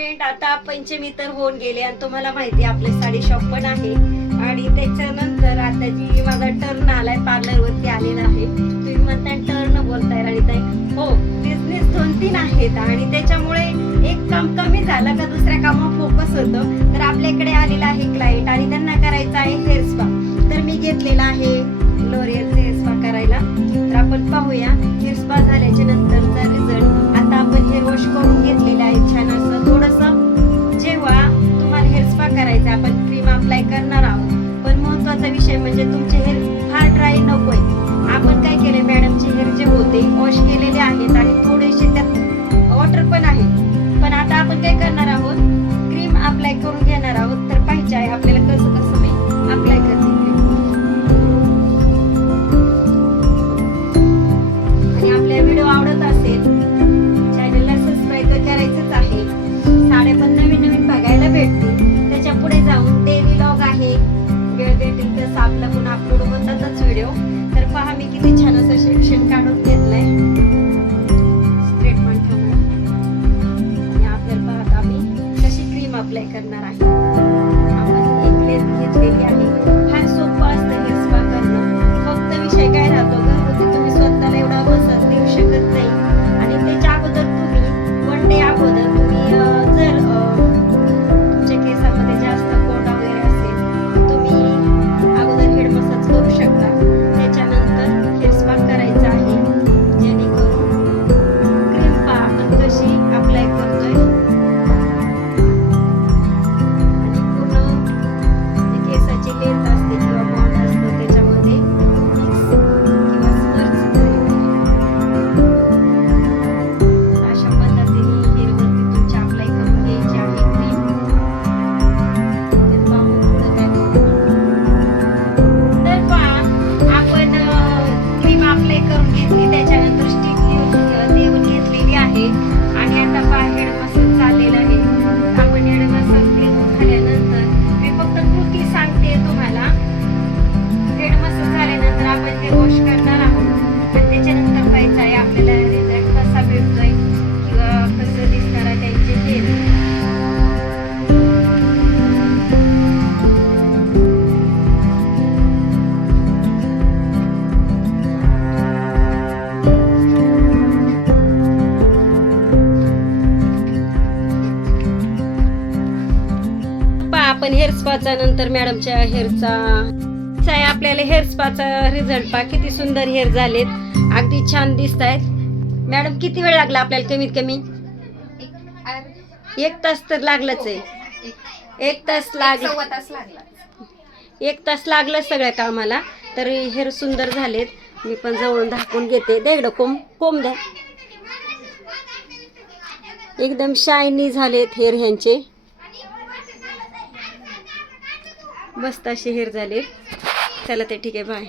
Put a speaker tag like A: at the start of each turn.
A: Friend आता पंचमी तर होऊन गेले आणि तुम्हाला माहिती आहे आपले साडी शॉप पण आहे. आणि त्याच्यानंतर आता जी माझा टर्न आलाय पार्लर वरती आलेला आहे. तुम्ही म्हणताय टर्न बोलताय राणीताई. हो बिझनेस दोन तीन आहेत आणि त्याच्यामुळे एक काम कमी झालं का दुसऱ्या कामावर फोकस होतो. तर आपल्याकडे आलेला आहे क्लायंट विषय म्हणजे तुमचे हेअर फार ड्राय नको आहे आपण काय केले मॅडमचे हेअर जे होते वॉश केलेले आहेत आणि थोडेसे त्यात वॉटर पण आहे. पण आता आपण काय करणार आहोत? क्रीम अप्लाय करून घेणार आहोत. तर पाहिजे आहे आपल्याला कसं कसं मी अप्लाय करते. cream. आणि आपल्या व्हिडिओ आवडत असेल चॅनलला सबस्क्राईब तर करायचंच आहे. साडे पण नवीन नवीन बघायला भेटते त्याच्या पुढे जाऊन डेली लॉग आहे. वेळ आपला पण अपलोड होतातच व्हिडिओ तर पहा मी किती छान असं शिक्षण काढून घेतलंय. स्ट्रेट पण ठेवलं आणि आपल्याला पाहत आम्ही कशी क्रीम अप्लाय करणार आहे. आपण एक लेस घेतलेली आहे. आणि आता आपण हेअर स्पाचा नंतर मॅडमच्या हेअरचा आहे आपल्याला हेअर स्पाचा रिझल्ट पहा. किती सुंदर हेअर झालेत. अगदी छान दिसत आहेत मॅडम किती वेळ लागला आपल्याला कमीत कमी? एक तास तर लागलंच आहे. एक तास लाग
B: सव्वा तास लागला.
A: एक तास लागलं सगळ्या कामाला. तर हेअर सुंदर झालेत. मी पण जवळून दाखवून घेते. द्या इकडं कोंब. कोंब द्या. एकदम शायनी झालेत हेअर ह्यांचे. मस्त असे हेर झाले चला ते ठीक आहे बाय